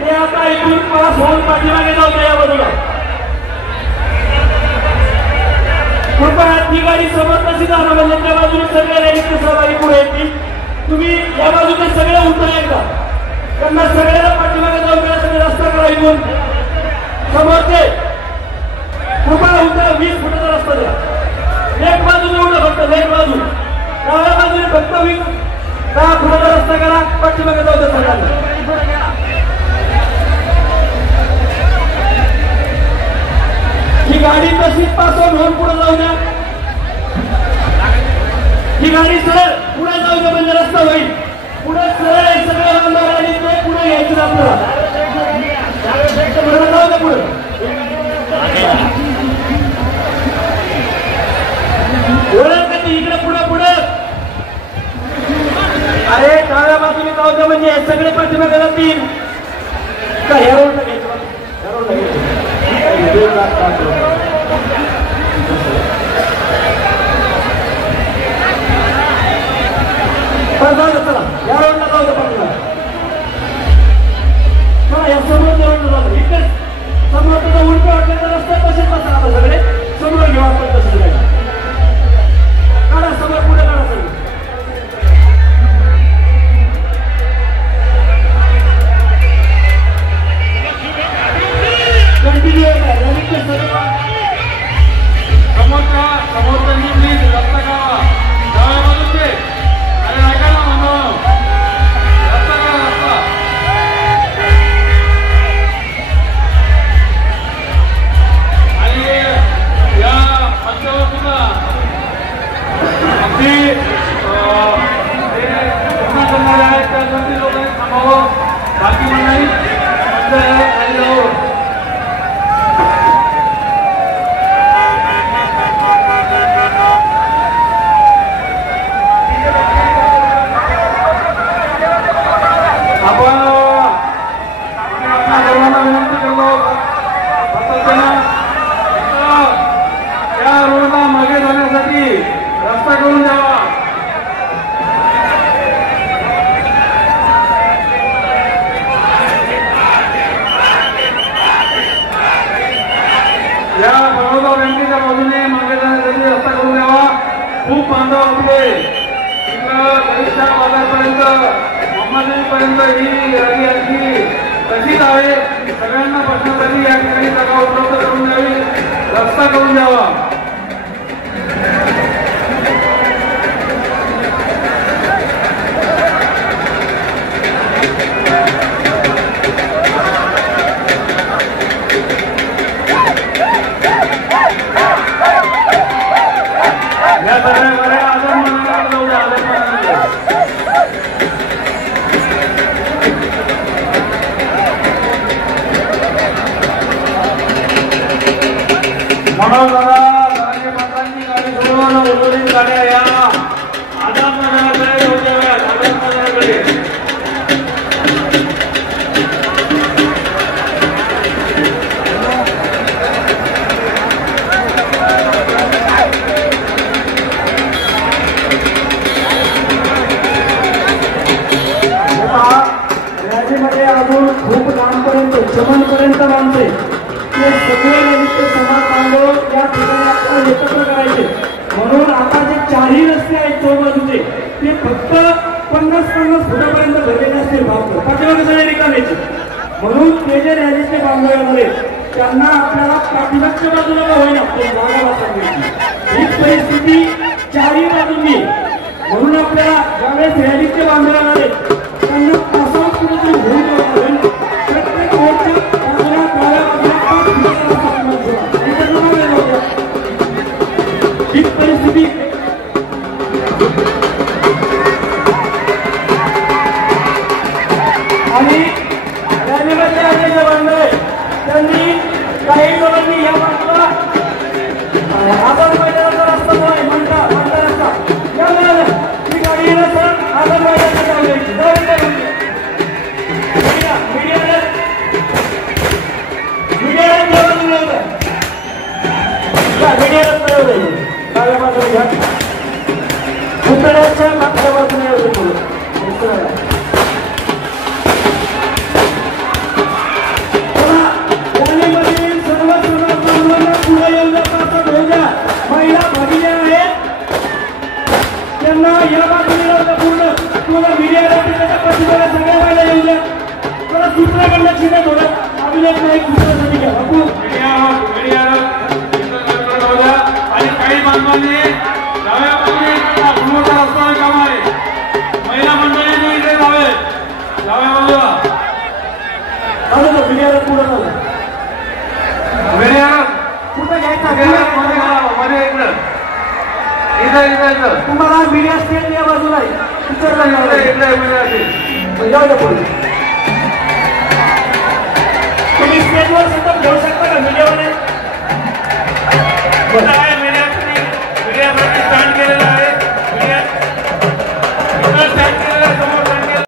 ते आता इथून पास होऊन पाठीमागे जाऊ द्या या बाजूला. कृपया ती गाडी समोर कशी जाणार म्हणजे त्या बाजूने सगळे रॅलीचे सहभागी पुढे येतील. तुम्ही या बाजूने सगळे उतरा एकदा. त्यांना सगळ्याला पाठीमागे जाऊन द्या. सगळे रस्ता करा इथून समोरचे. कृपया उतरा. 20 फुटाचा रस्ता द्या. एक बाजूने उडा फक्त एक बाजू. डाव्या बाजूने फक्त 10 फुटाचा रस्ता करा. पाठीमागे जाऊ द्या सगळ्यांना. ही गाडी तशीच पास होऊन पुढे जाऊ द्या. ही गाडी सरळ पुढे जाऊ द्या म्हणजे रस्ता होईल. पुढे सरळ सगळ्या बांधव गाडी पुढे घ्यायचं आपल्याला. जाऊ द्या पुढे. ओळख का इकडे पुढे पुढे. अरे डाव्या बाजूने जाऊ द्या म्हणजे सगळे पाठीमागे जातील. का ह्या रोडला घ्यायचं. ह्या रोडला घ्यायचं. चला या रोडला जाऊ दे. चला या समोरच्या रोडला जाऊ. इकडे समोर तुझा उलटा वाटल्याचा रस्ता तसेच बसा. आता सगळे समोर घेऊ आपण. तसं काढा समोर पुढे काढा सगळे. कंटिन्यू समोरचा प्लीज रस्ता काढा. डाव्या बाजूचे. अरे ऐका ना म्हणून रस्ता काढा. रस्ता आणि या मध्यवर्तीला अगदी पूर्ण करणारे आहेत त्यासाठी लोकांनी थांबावं. बाकी मंडळी आणि जाऊ. रस्ता करून द्यावा. या बडोदा बँकेच्या बाजूने मागे जाण्यासाठी रस्ता करून द्यावा. खूप बांधव आपले इकडं बरीचशा बाजारपर्यंत अंबादेवीपर्यंत ही रॅली आणखी तशीच आहे. सगळ्यांना बसण्यासाठी या ठिकाणी जागा उपलब्ध करून द्यावी. रस्ता करून द्यावा. या सगळ्या गाड्या आदरमानाला जाऊ द्या. म्हणून दादा मातांची गाडी सोडून उर्वरित गाड्या या आदरमानाकडे येऊ द्याव्यात. आदरमानाकडे रॅलीमध्ये अजून खूप लांबपर्यंत चमनपर्यंत माणसे ते सगळे रजिस्टर समाज बांधव या ठिकाणी आपल्याला एकत्र करायचे. म्हणून आता जे 4ही रस्ते आहेत चौबाजूचे ते फक्त 50-50 फुटापर्यंत भरलेले असतील. पाठीमागे सगळे रिकामेचे. म्हणून ते जे रॅलीचे बांधवांमध्ये त्यांना आपल्याला पाठीमागच्या बाजूला का होईना जागा वाचवायची. हीच परिस्थिती 4ही बाजूंनी. म्हणून आपल्याला ज्यावेळेस रॅलीचे बांधवांमध्ये त्यांना पासावर कुठेतरी घेऊन जावं. प्रत्येक रोडच्या बाजूला डाव्या बाजूला हीच परिस्थिती. आणि रॅलीमध्ये आलेले बांधव त्यांनी काही लोकांनी या बाजूला आझाद मैदानाचा रस्ता जो आहे म्हणता रस्ता या ती गाडी आझाद मैदानात जाऊ द्यायची. मीडिया रस्ता येऊ द्यायची. डाव्या बाजूला घ्या. पुतळ्याच्या मागच्या बाजूने येऊ दे. बाजूला मीडिया त्याच्या पाठीमागे सगळ्या महिला येऊ द्या. थोडं सूत्राकडनं चिन्ह थोडं अभिनेत नाही सूत्रासाठी घ्या बापू आणि काही बांधवांनी डाव्या बाजूने समोरचा रस्ता कामा आहे. महिला मंडळीने इकडे जावे डाव्या बाजूला मीडियाला पुढे जाऊ मीडिया कुठं घ्यायचा मध्ये इकडं इथं तुम्हाला मीडिया स्टेट या बाजूला आहे जाऊ द्या पुढे तुम्ही स्टेजवर सुद्धा घेऊ शकता का मीडियामध्ये